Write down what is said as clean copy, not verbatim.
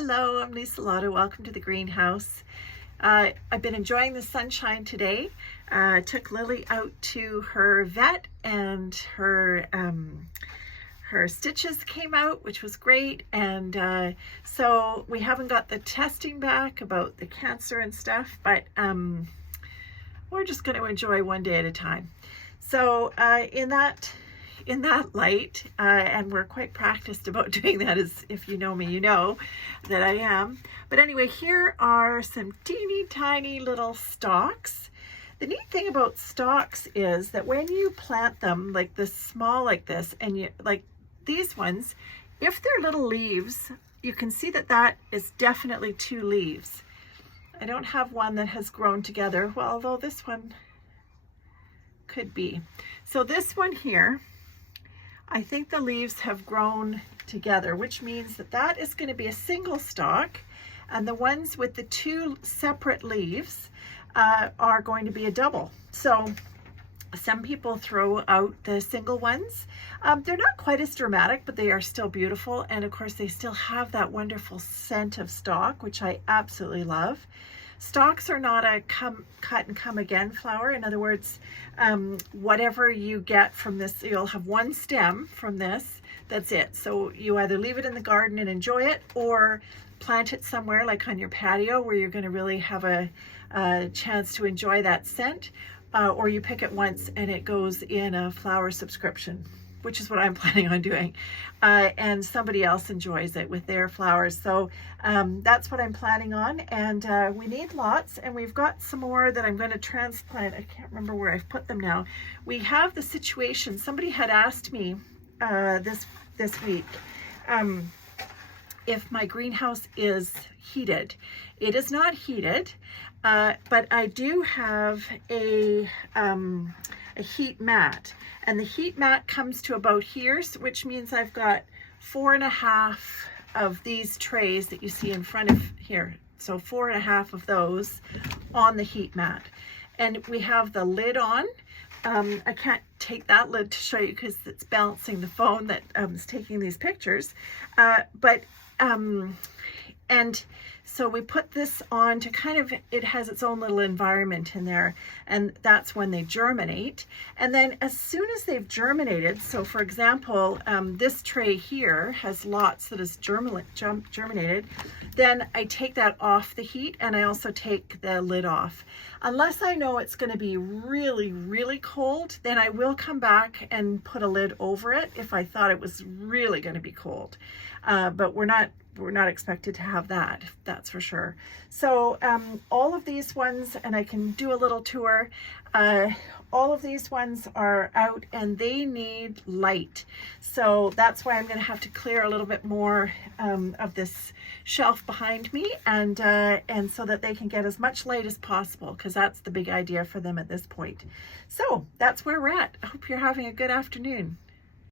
Hello, I'm Lise-Lotte. Welcome to the greenhouse. I've been enjoying the sunshine today. Took Lily out to her vet and her stitches came out, which was great. And so we haven't got the testing back about the cancer and stuff, but we're just going to enjoy one day at a time. So in that light, and we're quite practiced about doing that, as if you know me, you know that I am. But anyway, here are some teeny tiny little stalks. The neat thing about stalks is that when you plant them like this small like this, and you like these ones, if they're little leaves, you can see that that is definitely two leaves. I don't have one that has grown together, well, although this one could be. So this one here, I think the leaves have grown together, which means that that is going to be a single stalk, and the ones with the two separate leaves are going to be a double. So some people throw out the single ones. They're not quite as dramatic, but they are still beautiful, and of course they still have that wonderful scent of stalk, which I absolutely love. Stalks are not a cut and come again flower. In other words, whatever you get from this, you'll have one stem from this, that's it. So you either leave it in the garden and enjoy it, or plant it somewhere like on your patio where you're going to really have a chance to enjoy that scent, or you pick it once and it goes in a flower subscription, which is what I'm planning on doing, and somebody else enjoys it with their flowers. So that's what I'm planning on, and we need lots, and we've got some more that I'm going to transplant. I can't remember where I've put them now. We have the situation, somebody had asked me this week if my greenhouse is heated. It is not heated, but I do have a heat mat, and the heat mat comes to about here, which means I've got 4.5 of these trays that you see in front of here. So 4.5 of those on the heat mat, and we have the lid on. I can't take that lid to show you because it's balancing the phone that is taking these pictures, and so we put this on to kind of, it has its own little environment in there, and that's when they germinate. And then as soon as they've germinated, so for example, this tray here has lots that is germinated, then I take that off the heat, and I also take the lid off. Unless I know it's going to be really, really cold, then I will come back and put a lid over it if I thought it was really going to be cold. But we're not expected to have that, that's for sure. So all of these ones, and I can do a little tour, all of these ones are out and they need light. So that's why I'm going to have to clear a little bit more of this shelf behind me, and so that they can get as much light as possible, because that's the big idea for them at this point. So that's where we're at. I hope you're having a good afternoon.